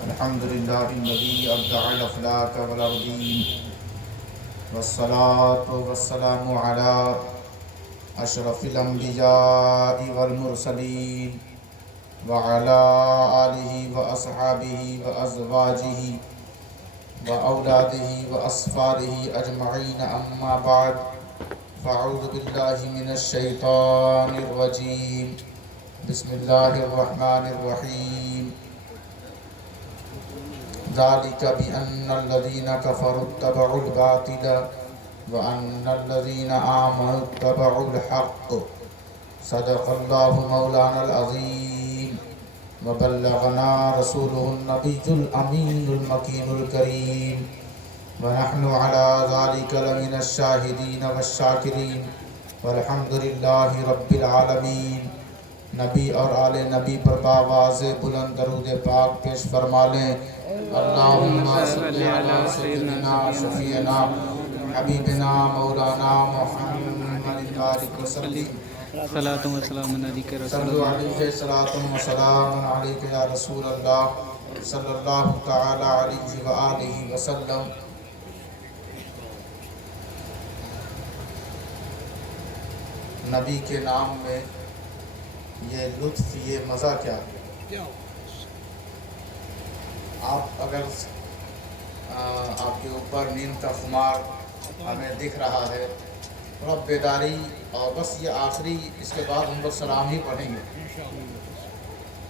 الحمد لله الذي أبدع الأفلاك والأرضين والصلاة والسلام على أشرف الأنبياء والمرسلين وعلى آله وأصحابه وأزواجه وأولاده وأصفاره أجمعين أما بعد فأعوذ بالله من الشيطان الرجيم بسم الله الرحمن الرحيم ذلك بأن الذين كفروا اتبعوا الباطل وأن الذين آمنوا اتبعوا الحق صدق الله مولانا العظيم وبلغنا رسوله النبي الأمين المكين الكريم ونحن على ذلك لمن الشاهدين والشاكرين والحمد لله رب العالمين۔ نبی اور آل نبی پر باواز بلند درود پاک پیش فرما لیں۔ اللہم صلی علی سیدنا شفیعنا حبیبنا مولانا محمد بارک وسلم۔ صلاۃ و سلام علیک رسول صلو اللہ۔ علیہ صلاۃ و سلام علیک یا رسول اللہ صلی اللہ تعالی علیہ وآلہ وسلم۔ نبی کے نام میں یہ لطف، یہ مزہ کیا ہے؟ آپ اگر آپ کے اوپر نیند کا خمار ہمیں دکھ رہا ہے، تھوڑا بیداری، اور بس یہ آخری، اس کے بعد ہم لوگ سلام ہی پڑھیں گے،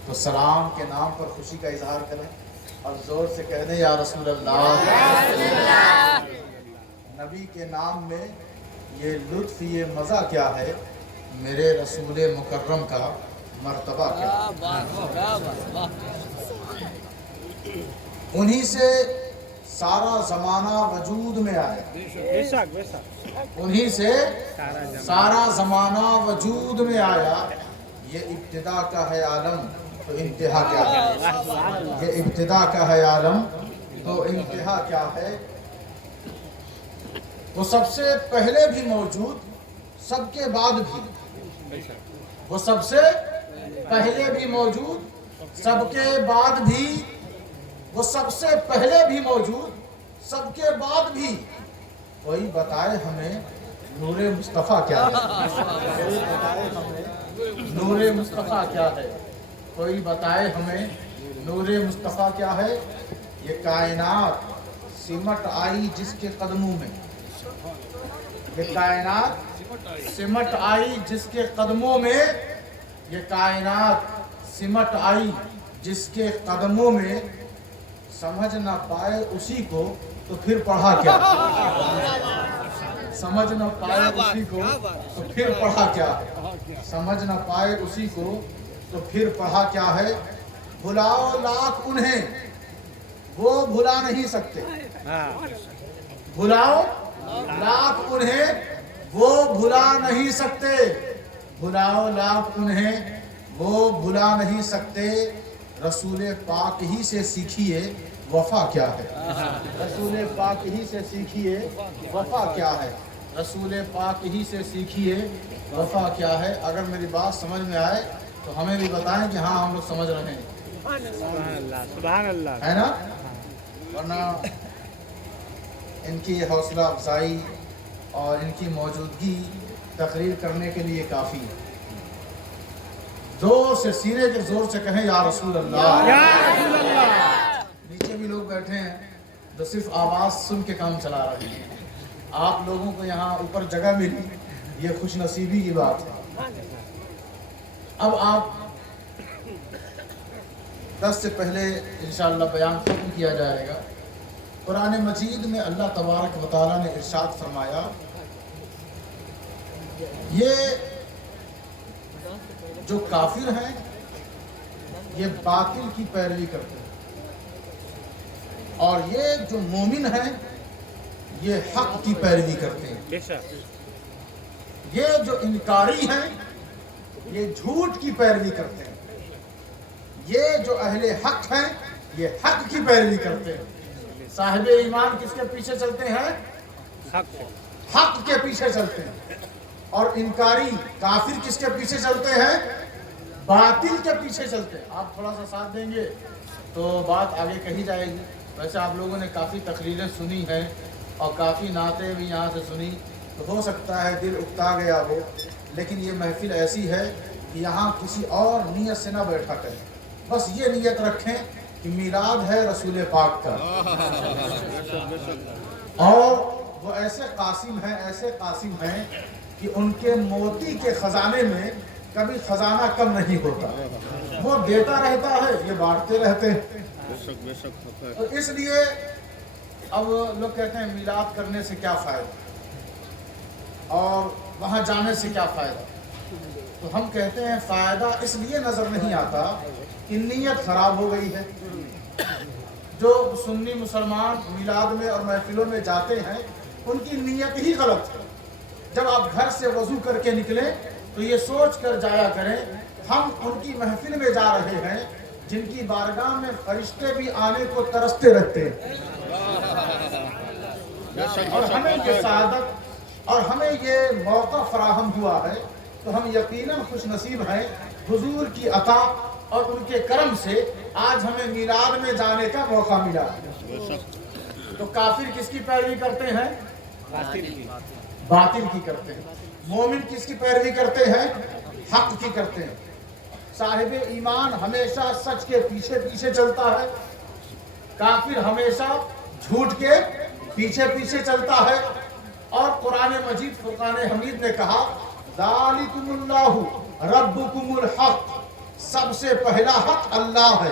تو سلام کے نام پر خوشی کا اظہار کریں اور زور سے کہہ دیں یا رسول اللہ۔ نبی کے نام میں یہ لطف، یہ مزہ کیا ہے؟ میرے رسول مکرم کا مرتبہ کیا ہے؟ انہی سے سارا زمانہ وجود میں آیا، انہی سے سارا زمانہ وجود میں آیا۔ یہ ابتدا کا ہے عالم تو انتہا کیا ہے؟ یہ ابتدا کا ہے عالم تو انتہا کیا ہے؟ وہ سب سے پہلے بھی موجود، سب کے بعد بھی۔ وہ سب سے پہلے بھی موجود، سب کے بعد بھی۔ وہ سب سے پہلے بھی موجود، سب کے بعد بھی۔ کوئی بتائے ہمیں نور مصطفیٰ کیا ہے؟ کوئی بتائے ہمیں نور مصطفیٰ کیا ہے؟ کوئی بتائے ہمیں نور مصطفیٰ کیا ہے؟ یہ کائنات سمٹ آئی جس کے قدموں میں، یہ کائنات سمٹ آئی جس کے قدموں میں، یہ کائنات سمٹ آئی جس کے قدموں میں۔ سمجھ نہ پائے اسی کو تو پھر پڑھا کیا؟ سمجھ نہ پائے اسی کو تو پھر پڑھا کیا؟ سمجھ نہ پائے اسی کو تو پھر پڑھا کیا ہے؟ بھلاؤ لاکھ انہیں وہ بھلا نہیں سکتے، بھلاؤ لاکھ انہیں وہ بھلا نہیں سکتے، بھلاؤ لاکھ انہیں وہ بھلا نہیں سکتے۔ رسول پاک ہی سے سیکھیے وفا کیا ہے؟ رسول پاک ہی سے سیکھیے وفا کیا ہے؟ رسول پاک ہی سے سیکھیے وفا کیا ہے؟ اگر میری بات سمجھ میں آئے تو ہمیں بھی بتائیں کہ ہاں ہم لوگ سمجھ رہے ہیں، سبحان اللہ ہے نا؟ ورنہ ان کی حوصلہ افزائی اور ان کی موجودگی تقریر کرنے کے لیے کافی ہے۔ زور سے، سینے کے زور سے کہیں یا رسول اللہ۔ نیچے بھی لوگ بیٹھے ہیں جو صرف آواز سن کے کام چلا رہے ہیں، آپ لوگوں کو یہاں اوپر جگہ ملی، یہ خوش نصیبی کی بات ہے۔ اب آپ 10 سے پہلے انشاءاللہ بیان ختم کیا جائے گا۔ قرآن مجید میں اللہ تبارک و تعالیٰ نے ارشاد فرمایا، یہ جو کافر ہیں یہ باطل کی پیروی کرتے ہیں، اور یہ جو مومن ہیں یہ حق کی پیروی کرتے ہیں۔ یہ جو انکاری ہیں یہ جھوٹ کی پیروی کرتے ہیں، یہ جو اہل حق ہیں یہ حق کی پیروی کرتے ہیں۔ صاحب ایمان کس کے پیچھے چلتے ہیں؟ حق کے پیچھے چلتے ہیں۔ اور انکاری کافر کس کے پیچھے چلتے ہیں؟ باطل کے پیچھے چلتے ہیں۔ آپ تھوڑا سا ساتھ دیں گے؟ तो बात आगे कही जाएगी। वैसे आप लोगों ने काफ़ी तकरीरें सुनी हैं और काफ़ी नातें भी यहाँ से सुनी, तो हो सकता है दिल उकता गया हो, लेकिन ये महफिल ऐसी है कि यहाँ किसी और नीयत से ना बैठा करें। बस ये नीयत रखें कि मीलाद है रसूल पाक का, और वो ऐसे कासिम हैं कि उनके मोती के ख़जाने में कभी ख़जाना कम नहीं होता। वो देता रहता है, ये बांटते रहते हैं। तो इसलिए अब लोग कहते हैं मिलाद करने से क्या फ़ायदा और वहाँ जाने से क्या फ़ायदा। तो हम कहते हैं फ़ायदा इसलिए नज़र नहीं आता कि नीयत ख़राब हो गई है। जो सुन्नी मुसलमान मिलाद में और महफिलों में जाते हैं उनकी नीयत ही गलत है। जब आप घर से वज़ू करके निकले तो ये सोच कर जाया करें हम उनकी महफिल में जा रहे हैं जिनकी बारगाह में फरिश्ते भी आने को तरसते रहते हैं, और हमें ये सादत और हमें ये मौका फराहम हुआ है, तो हम यकीनन खुश नसीब हैं हुजूर की अता और उनके करम से आज हमें मिलाद में जाने का मौका मिला। तो काफिर किसकी पैरवी करते हैं? बातिल की करते हैं। मोमिन किसकी पैरवी करते हैं? हक की करते हैं। साहिब ईमान हमेशा सच के पीछे पीछे चलता है, काफिर हमेशा झूठ के पीछे पीछे चलता है। और कुरान मजीद फुरकान हमीद ने कहा ज़ालिकुमुल्लाहु रब्बुकुमुल हक, सबसे पहला हक अल्लाह है,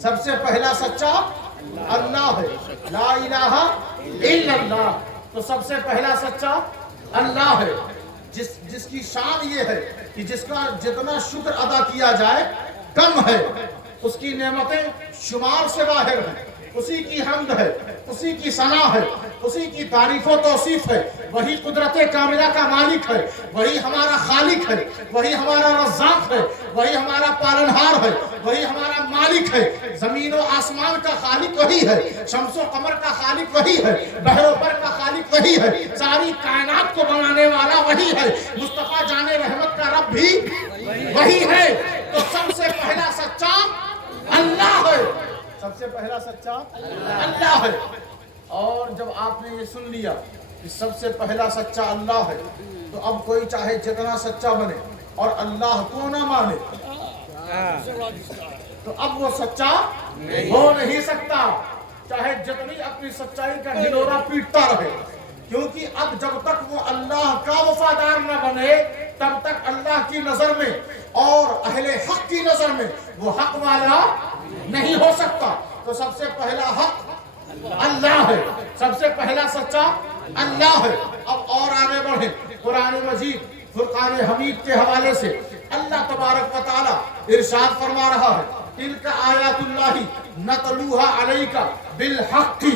सबसे पहला सच्चा अल्लाह है, ला इलाहा इल्लल्लाह। तो सबसे पहला सच्चा अल्लाह है, जिसकी शान ये है कि जिसका जितना शुक्र अदा किया जाए कम है, उसकी नेमतें शुमार से बाहर हैं, उसी की हम्द है, उसी की सना है, उसी की तारीफ व तौसीफ है। वही कुदरत कामिला का मालिक है, वही हमारा खालिक है, वही हमारा रज़्ज़ाक़ है, वही हमारा पालनहार है, वही हमारा मालिक है। ज़मीन व आसमान का खालिक वही है, शम्सो कमर का खालिक वही है, बहरो बर का खालिक वही है, सारी कायनात को बनाने वाला वही है, मुस्तफ़ा जाने रहमत का रब भी वही है। तो सबसे पहला सच्चा अल्लाह है, सबसे पहला सच्चा अल्लाह है। और जब आपने ये सुन लिया कि सबसे पहला सच्चा अल्लाह है, तो अब कोई चाहे जितना सच्चा बने और अल्लाह को ना माने, तो अब वो सच्चा हो नहीं सकता, चाहे जितनी अपनी सच्चाई का हिलोरा पीटता रहे। क्योंकि अब जब तक वो अल्लाह का वफादार न बने तब तक अल्लाह की नजर में और अहले हक की नजर में वो हक वाला नहीं हो सकता। तो सबसे पहला हक अल्लाह है, सबसे पहला सच्चा अल्लाह है। अब और आगे बढ़े, कुरान मजीद फुरकान हमीद के हवाले से अल्लाह तबारक व तआला इरशाद फरमा रहा है तिल्का आयातुल्लाही नतलूहा अलैका बिल हक़्क़ि।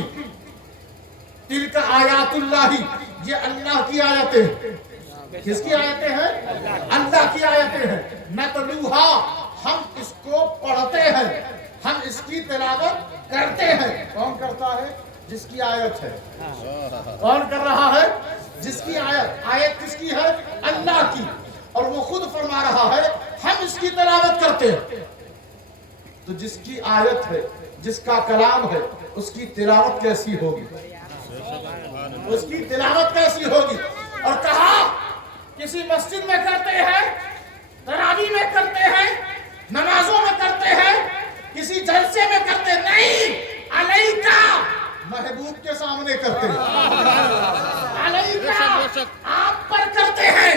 तिल्का आयातुल्लाही, ये अल्लाह की आयतें हैं। किसकी आयतें हैं? अल्लाह की आयतें हैं। नतलूहा, हम इसको पढ़ते हैं, हम इसकी तिलावत करते हैं। कौन करता है? जिसकी आयत है। कौन कर रहा है? जिसकी आयत। आयत किसकी है? अल्लाह की। और वो खुद फरमा रहा है हम इसकी तिलावत करते हैं। तो जिसकी आयत है, जिसका कलाम है, उसकी तिलावत कैसी होगी? उसकी तिलावत कैसी होगी? और कहा किसी मस्जिद में करते हैं, तरावी में करते हैं, नमाजों में करते हैं, किसी जलसे में करते नहीं, अलैका, महबूब के सामने करते हैं। अलैका, आप पर करते हैं,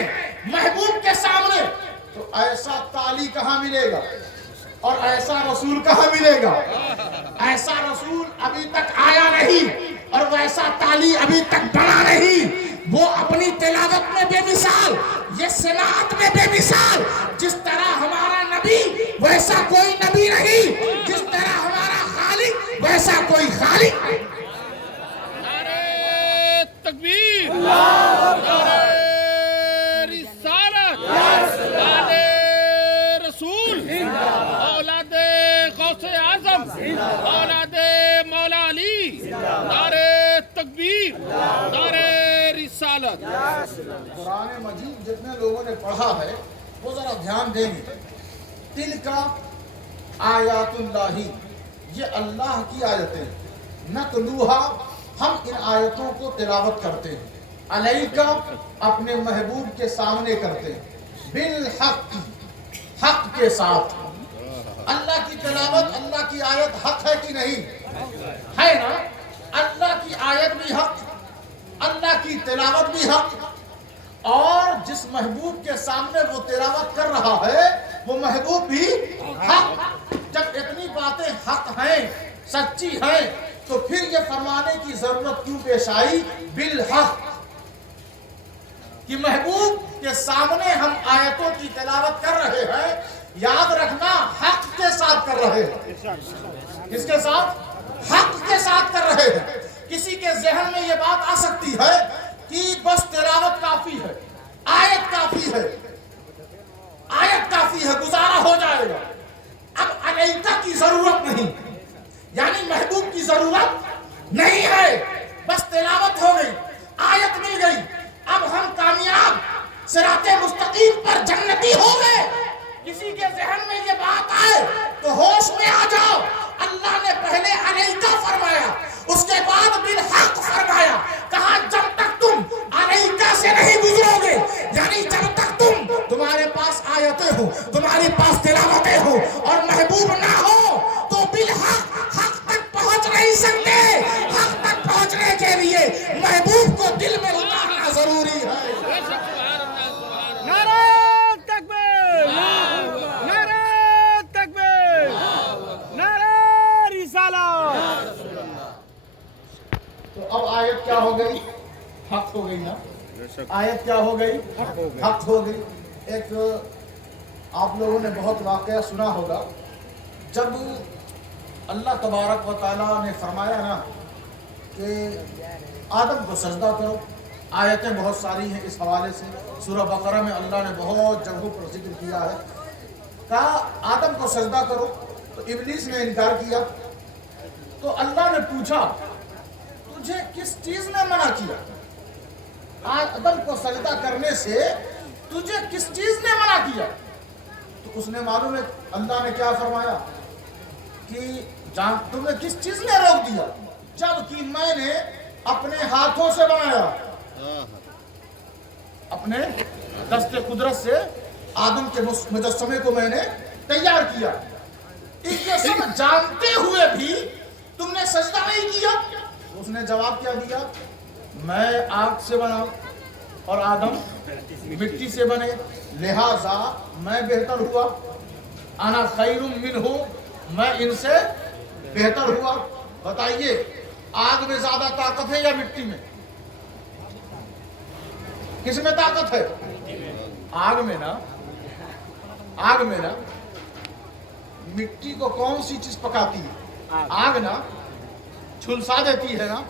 महबूब के सामने। तो ऐसा ताली कहाँ मिलेगा और ऐसा रसूल कहाँ मिलेगा? ऐसा रसूल अभी तक आया नहीं और वैसा ताली अभी तक बना नहीं। वो अपनी तिलावत में बेमिसाल, ये सनात में बेमिसाल। जिस तरह हमारा नबी वैसा कोई नबी नहीं, जिस तरह हमारा खालिक वैसा कोई खालिक। नारे तकबीर, नारे रिसालत, नारे रसूल, औलादे गौसे आज़म, औलादे मौला अली, नारे तकबीर, नारे रिसालत। कुरान मजीद जितने लोगों ने पढ़ा है वो जरा ध्यान देंगे। तिल का आयातुल्लाही, ये अल्लाह की आयतें, नतलूहा, हम इन आयतों को तिलावत करते हैं, अलैका, अपने महबूब के सामने करते हैं, बिल हक, हक के साथ। अल्लाह की तिलावत, अल्लाह की आयत हक है कि नहीं? है ना? अल्लाह की आयत भी हक, अल्लाह की तिलावत भी हक, और जिस महबूब के सामने वो तिलावत कर रहा है वो महबूब भी हक। जब इतनी बातें हक हैं, सच्ची हैं, तो फिर ये फरमाने की जरूरत क्यों पेश आई बिल हक, कि महबूब के सामने हम आयतों की तिलावत कर रहे हैं, याद रखना हक के साथ कर रहे हैं। किसके साथ? हक के साथ कर रहे हैं। किसी के जहन में ये बात आ सकती है कि बस तिलावत काफी है, आयत काफी है, आयत काफी है, गुजारा हो जाएगा। अब अलैका की जरूरत नहीं, यानी महबूब की जरूरत नहीं है, बस तिलावत हो गई, आयत मिल गई, अब हम कामयाब, सिराते मुस्तकीम पर जन्नती हो गए। किसी के जहन में ये बात आए तो होश में आ जाओ, अल्लाह ने पहले अलैका फरमाया, उसके बाद बिल हक फरमाया। कहा जब तक तुम अलैका से नहीं गुजरोगे, यानी जब तक तुम्हारे पास आयतें हो, तुम्हारे पास तिलावतें हो और महबूब ना हो, तो बिल हक, हक तक पहुंच नहीं सकते। हक तक पहुंचने के लिए महबूब को दिल में उतारना जरूरी है। नारे तकबीर, नारे तकबीर, नारे रिसालत। तो अब आयत क्या हो गई? हक हो गई ना? आयत क्या हो गई? हक हो गई। एक आप लोगों ने बहुत वाकया सुना होगा, जब अल्लाह तबारक व तआला ने फरमाया ना कि आदम को सजदा करो, आयतें बहुत सारी हैं इस हवाले से, सूरह बकरा में अल्लाह ने बहुत जगहों पर जिक्र किया है। कहा आदम को सजदा करो, तो इब्लीस ने इनकार किया। तो अल्लाह ने पूछा तुझे किस चीज ने मना किया? आदम को सजदा करने से तुझे किस चीज ने मना किया? तो उसने मालूम है अल्लाह ने क्या फरमाया कि जान तुम्हें किस चीज ने रोक दिया? जबकि मैंने अपने हाथों से बनाया, अपने दस्ते कुदरत से आदम के मुजस्समे को मैंने तैयार किया। ये सब जानते हुए भी तुमने सजदा नहीं किया। उसने जवाब क्या दिया? मैं आग से बना और आदम मिट्टी से बने, लिहाजा मैं बेहतर हुआ। अना खैरुम मिन्हु, मैं इनसे बेहतर हुआ। बताइए आग में ज्यादा ताकत है या मिट्टी में? किस में ताकत है? आग में ना। आग में ना। मिट्टी को कौन सी चीज पकाती है? आग ना। झुलसा देती है ना।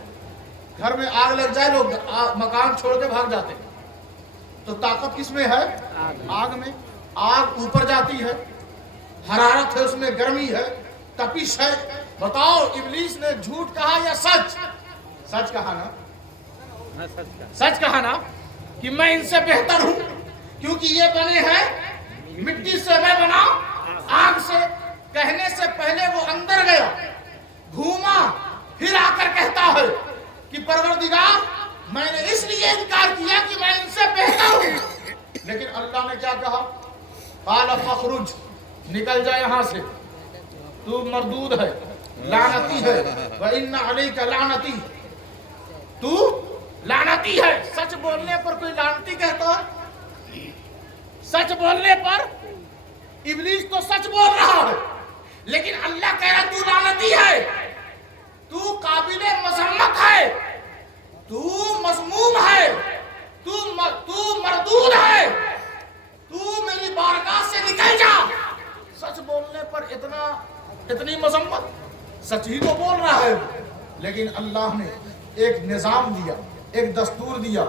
घर में आग लग जाए लोग मकान छोड़ के भाग जाते हैं। तो ताकत किस में है? आग में। आग ऊपर जाती है, हरारत है, उसमें गर्मी है, तपिश है। बताओ इब्लीस ने झूठ कहा या सच? सच कहा ना? सच कहा ना कि मैं इनसे बेहतर हूं क्योंकि ये बने हैं मिट्टी से, मैं बना आग से। कहने से पहले वो अंदर गया, घूमा, फिर आकर कहता है कि परवरदिगार मैंने इसलिए इनकार किया कि मैं इनसे बेहतर हूं। लेकिन अल्लाह ने क्या कहा? काला फखरुज, निकल जाए यहां से, तू मरदूद है, लानती है, व इन्ना अलैका लानती, तू लानती है। सच बोलने पर कोई लानती कहता है? सच बोलने पर इब्लीस तो सच बोल रहा है, लेकिन अल्लाह कह रहा तू लानती है, तू काबिले मजम्मत है, तू मजमूम है, तू मरदूद है, तू मेरी बारगाह से निकल जा। सच बोलने पर इतनी मजम्मत? सच ही तो बोल रहा है, लेकिन अल्लाह ने एक निजाम दिया, एक दस्तूर दिया।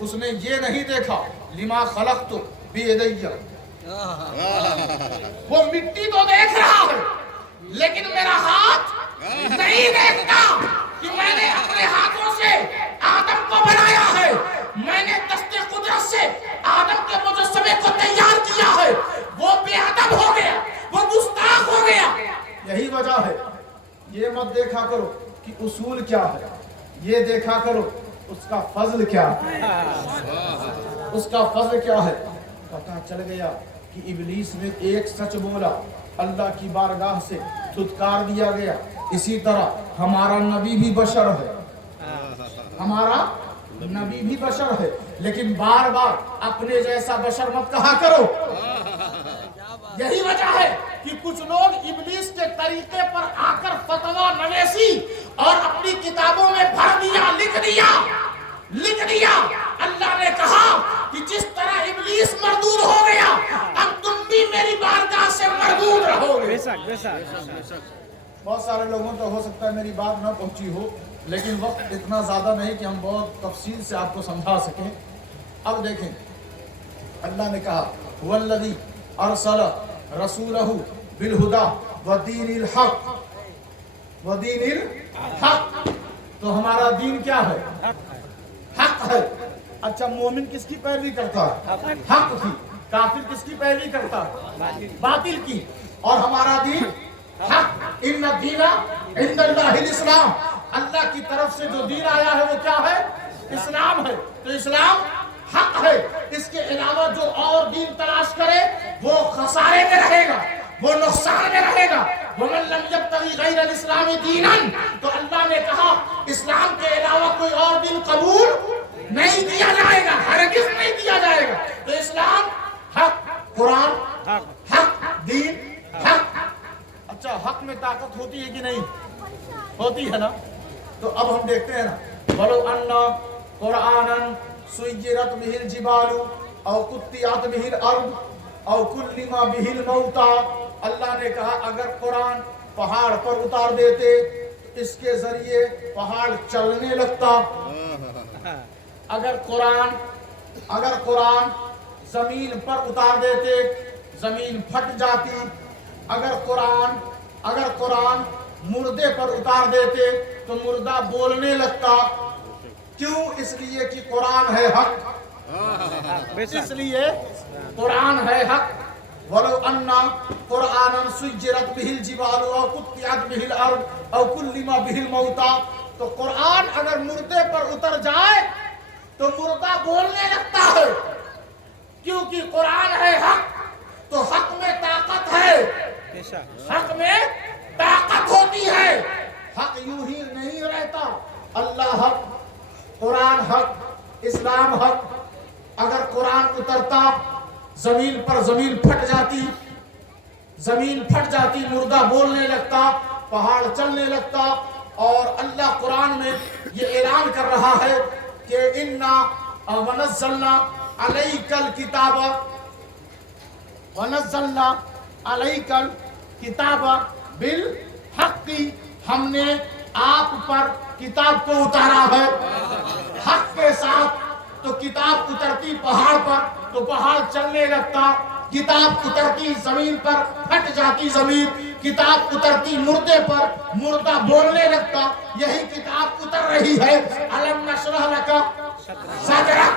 उसने ये नहीं देखा लिमा खलक़तु बियदैया, वो मिट्टी तो देख रहा है लेकिन मेरा हाथ नहीं देखता कि मैंने अपने हाथों से आदम को बनाया है, मैंने दस्ते कुदरत से आदम के मुजस्समे को तैयार किया है। वो बेअदब हो गया, वो गुस्ताख यही वजह है। ये मत देखा करो कि उसूल क्या है, ये देखा करो उसका फजल क्या है, उसका फजल क्या है। पता चल गया कि इब्लीस ने एक सच बोला, अल्लाह की बारगाह से धुतकार दिया गया। इसी तरह हमारा नबी भी बशर है, हमारा नबी भी बशर है, लेकिन बार बार अपने जैसा बशर मत कहा करो। यही वजह है कि कुछ लोग इब्लीस के तरीके पर आकर फतवा नवेसी और अपनी किताबों में भर दिया, लिख दिया। अल्लाह ने कहा कि जिस तरह इब्लीस मरदूद हो गया, अब तुम भी मेरी बारगाह से मरदूद रहोगे। बेशक। बहुत सारे लोगों तो हो सकता है मेरी बात न पहुंची हो, लेकिन वक्त इतना ज्यादा नहीं कि हम बहुत तफसील से आपको समझा सकें। अब देखें, अल्लाह ने कहा वल्लज़ी अरसल रसूलहु बिलहुदा व दीनिल हक। तो हमारा दीन क्या है? हक है। अच्छा, मोमिन किसकी पैरवी करता है? हक की। काफिर किसकी पैरवी करता है? बातिल की। और हमारा दीन हक। इन्ना दीना इंदल्लाहिल इस्लाम। अल्लाह की तरफ से जो दीन आया है वो क्या है? इस्लाम है। तो इस्लाम हक है। इसके अलावा जो और दीन तलाश करे वो खसारे में रहेगा, वो नुकसान में रहेगा। वमन लम यब्तगी गैरल इस्लामी दीनन, तो अल्लाह ने कहा इस्लाम के अलावा कोई और दीन कबूल नहीं किया जाएगा, हरगिज़ नहीं किया जाएगा। तो इस्लाम हक, कुरान हक, दीन हक। अच्छा, हक में ताकत होती है कि नहीं होती है ना? तो अब हम देखते हैं ना, वलो अन्ना कुरानन सुय्यरत बिहिल जिबालु औ कुत्तियात बिहिल अर्द औ कुल्लिमा बिहिल मौता। अल्लाह ने कहा अगर कुरान पहाड़ पर उतार देते तो इसके जरिए पहाड़ चलने लगता। अगर कुरान जमीन पर उतार देते जमीन फट जाती। अगर कुरान मुर्दे पर उतार देते तो मुर्दा बोलने लगता। क्यों? इसलिए कि कुरान है हक। इसलिए कुरान है हक। वलो अन्ना कुरानन सुय्यरत बिहिल जिबालु औ कुत्तियात बिहिल अर्द औ कुल्लिमा बिहिल मौता। तो कुरान अगर मुर्दे पर उतर जाए तो मुर्दा बोलने लगता है, क्योंकि कुरान है हक। तो हक में ताकत है, हक में ताकत होती है। हक यूं ही नहीं रहता। अल्लाह हक, कुरान हक, इस्लाम हक। अगर कुरान उतरता जमीन पर जमीन फट जाती, मुर्दा बोलने लगता, पहाड़ चलने लगता। और अल्लाह कुरान में ये ऐलान कर रहा है कि इन्ना वनज़्ज़लना अलैकल किताबा बिल हक़्क़ि। हमने आप पर किताब को उतारा है हक के साथ। तो किताब उतरती पहाड़ पर तो पहाड़ चलने लगता, किताब उतरती जमीन पर फट जाती जमीन, किताब उतरती मुर्दे पर मुर्दा बोलने लगता। यही किताब उतर रही है। अलम नशरह लका सदरक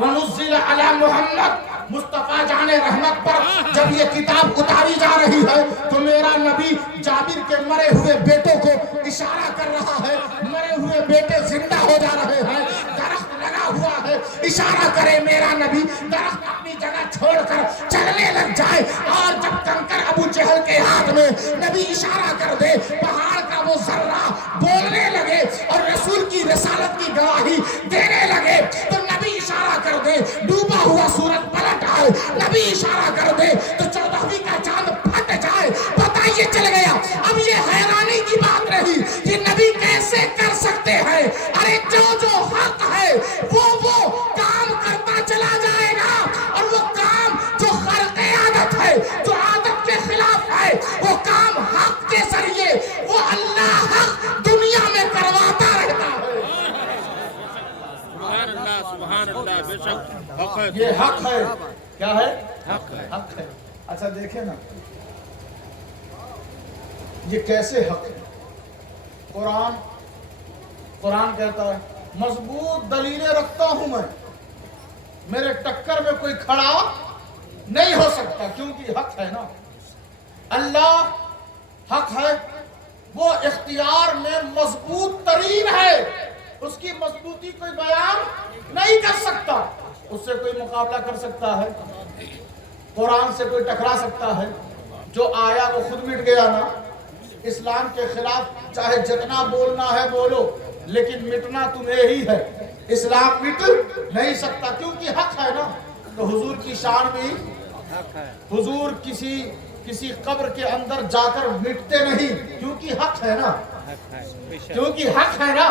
व नुज़्ज़िल अला मुहम्मद। मुस्तफा जाने रहमत पर जब ये किताब उतारी जा रही है तो मेरा नबी जाबिर के मरे हुए बेटों को इशारा कर रहा है। मरे हुए बेटे जिंदा हो जा रहे हैं, दरख्त लगा हुआ है, इशारा करे मेरा नबी दरख्त अपनी जगह छोड़कर चलने लग जाए। और जब कंकर अबू जहल के हाथ में नबी इशारा कर दे, पहाड़ का वो जर्रा बोलने लगे और रसूल की रिसालत की गवाही देने लगे। तो नबी इशारा कर दे, डूबा हुआ सूरज पलट आए, नबी इशारा कर दे तो 14वीं का चांद फट जाए। पता ये चल गया। अब ये हैरानी की बात रही कि नबी कैसे कर सकते हैं। अरे जो हक है वो काम करता चला जाएगा, और वो काम जो खर्क़े आदत है, जो आदत के खिलाफ है, वो काम हक के जरिए वो अल्लाह हक दुनिया में करवाता रहता है। सुभान अल्लाह, बेशक हक है। ये हक है। क्या है? हक है। हक है। अच्छा देखें ना, ये कैसे हक है? कुरान कहता है मजबूत दलीलें रखता हूं मैं, मेरे टक्कर में कोई खड़ा नहीं हो सकता, क्योंकि हक है ना। अल्लाह हक है, اختیار میں مضبوط ترین ہے، اس کی مضبوطی کوئی بیان نہیں کر سکتا، اس سے کوئی مقابلہ کر سکتا ہے؟ قرآن سے کوئی ٹکرا سکتا ہے؟ جو آیا وہ خود مٹ گیا نا۔ اسلام کے خلاف چاہے جتنا بولنا ہے بولو، لیکن مٹنا تمہیں ہی ہے، اسلام مٹ نہیں سکتا، کیونکہ حق ہے نا۔ تو حضور کی شان بھی، حضور کسی قبر کے اندر جا کر مٹتے نہیں، کیونکہ حق ہے نا، کیونکہ حق ہے نا۔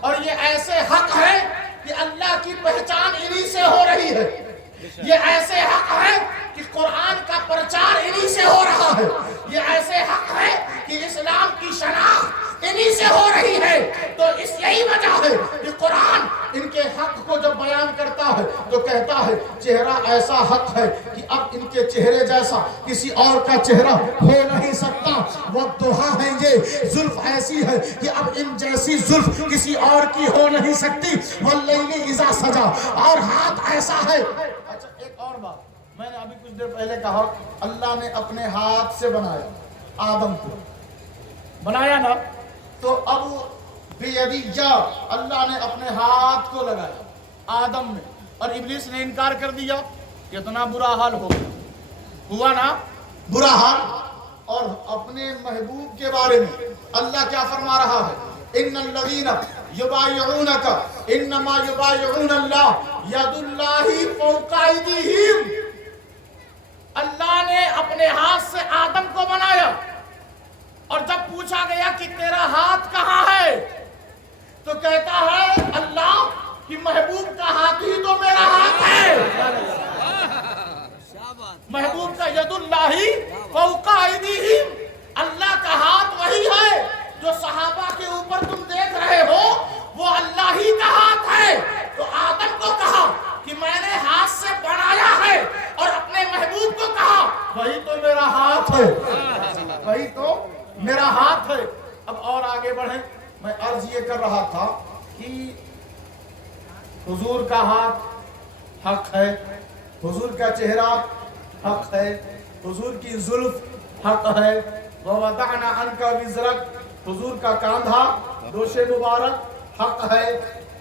اور یہ ایسے حق ہے کہ اللہ کی پہچان انہی سے ہو رہی ہے، یہ ایسے حق ہے کہ قرآن کا پرچار انہی سے ہو رہا ہے، یہ ایسے حق ہے کہ اسلام کی شناخت انہی سے ہو رہی ہے۔ تو اس یہی وجہ ہے کہ قرآن ان کے حق کو جب بیان کرتا ہے تو کہتا ہے چہرہ ایسا حق ہے کہ اب ان کے چہرے جیسا کسی اور کا چہرہ ہو نہیں سکتا، والضحیٰ ہے، یہ زلف ایسی ہے کہ اب ان جیسی زلف کسی اور کی ہو نہیں سکتی، واللیل اذا سجا، اور ہاتھ ایسا ہے۔ اچھا ایک اور بات میں نے ابھی کچھ دیر پہلے کہا، اللہ نے اپنے ہاتھ سے بنایا آدم کو، بنایا نا، تو اب بیدیہ اللہ نے اپنے ہاتھ کو لگایا آدم میں، اور ابلیس نے انکار کر دیا، کتنا برا حال ہوا نا، برا حال۔ اور اپنے محبوب کے بارے میں اللہ کیا فرما رہا ہے؟ ان الذین یبایعونک انما یبایعون اللہ ید اللہ فوق ایدیہم۔ اللہ نے اپنے ہاتھ سے آدم کو بنایا، اور جب پوچھا گیا کہ تیرا ہاتھ کہاں ہے تو کہتا ہے اللہ کہ محبوب کا ہاتھ ہی تو میرا ہاتھ ہے، محبوب کا ید اللہ فوق ایدیہم، اللہ کا ہاتھ وہی ہے جو صحابہ کے اوپر تم دیکھ رہے ہو، وہ اللہ ہی کا ہاتھ ہے۔ تو آدم کو کہا کہ میں نے ہاتھ سے بنایا ہے، اور اپنے محبوب کو کہا وہی تو میرا ہاتھ ہے، وہی تو میرا ہاتھ ہے۔ اب اور آگے بڑھیں، میں عرض یہ کر رہا تھا کہ حضور کا ہاتھ حق ہے، حضور کا چہرہ حق ہے، حضور کی زلف حق ہے، وَوَضَعْنَا عَنْكَ وِزْرَكَ، حضور کا کاندھا دوش مبارک حق ہے،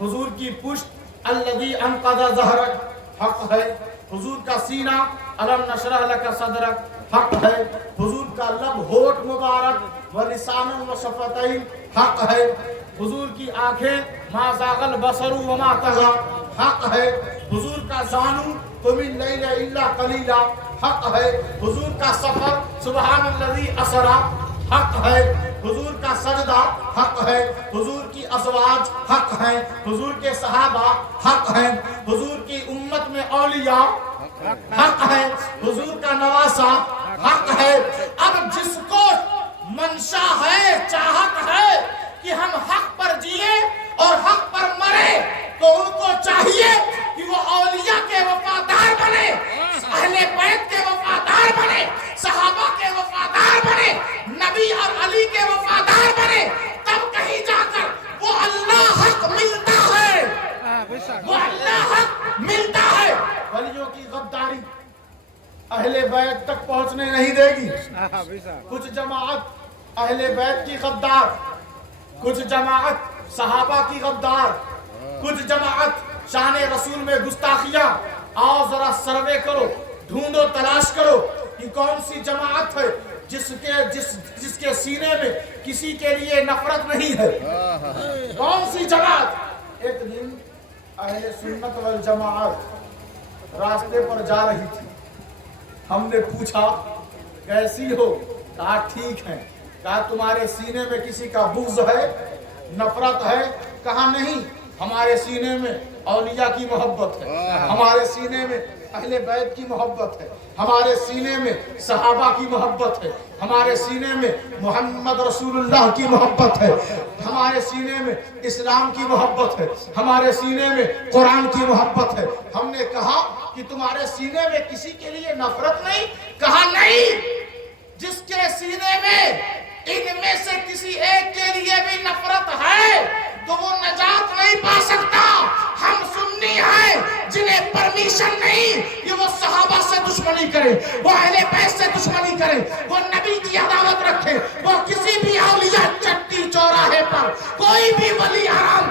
حضور کی پشت الَّذِي أَنْقَضَ ظَهْرَكَ حق ہے، حضور کا سینہ أَلَمْ نَشْرَحْ لَكَ صَدْرَكَ حق ہے، حضور کا لب ہونٹ مبارک وَلِسَانًا وَشَفَتَيْنِ حق ہے، حضور کی آنکھیں مَا زَاغَ الْبَصَرُ وَمَا طَغَىٰ حق ہے، حضور کا زانو قُمِ اللَّيْلَ إِلَّا قَلِيلًا حق ہے، حضور کا سفر سبحان الذی اسرا حق ہے، حضور کا سجدہ حق ہے، حضور کی ازواج حق ہیں، حضور کے صحابہ حق ہیں، حضور کی امت میں اولیاء حق ہے، حضور کا نواسہ حق ہے۔ اب جس کو منشا ہے، چاہت ہے کہ ہم حق پر جیے اور حق پر مرے، تو ان کو چاہیے کہ وہ اولیاء کے وفادار بنے، اہل بیت کے وفادار بنے، صحابہ کے وفادار بنے، نبی اور علی کے وفادار بنے، تب کہیں جا کر وہ اللہ حق ملتا ہے، وہ اللہ حق ملتا ہے۔ ولیوں کی غداری اہل بیت تک پہنچنے نہیں دے گی۔ کچھ جماعت اہل بیت کی غدار، کچھ جماعت صحابہ کی غدار، کچھ جماعت شان رسول میں گستاخیاں۔ آؤ ذرا سروے کرو، ڈھونڈو، تلاش کرو کہ کون سی جماعت ہے جس کے سینے میں کسی کے لیے نفرت نہیں ہے، کون سی جماعت۔ ایک دن اہل سنت والجماعت راستے پر جا رہی تھی، ہم نے پوچھا کیسی ہو؟ کہا ٹھیک ہے۔ کہا تمہارے سینے میں کسی کا بغض ہے، نفرت ہے؟ کہا نہیں، ہمارے سینے میں اولیاء کی محبت ہے، ہمارے سینے میں اہل بیت کی محبت ہے، ہمارے سینے میں صحابہ کی محبت ہے، ہمارے سینے میں محمد رسول اللہ کی محبت ہے، ہمارے سینے میں اسلام کی محبت ہے، ہمارے سینے میں قرآن کی محبت ہے۔ ہم نے کہا کہ تمہارے سینے میں کسی کے لیے نفرت نہیں؟ کہا نہیں، جس کے سینے میں ان میں سے کسی ایک کے لیے بھی نفرت ہے تو وہ نجات نہیں پا سکتا۔ ہم سنی ہیں جنہیں پرمیشن نہیں کہ وہ صحابہ سے دشمنی کریں، وہ اہل بیت سے دشمنی کریں، وہ نبی کی عداوت رکھیں، وہ کسی بھی اولیاء چٹی چور کوئی بھی ولی حرام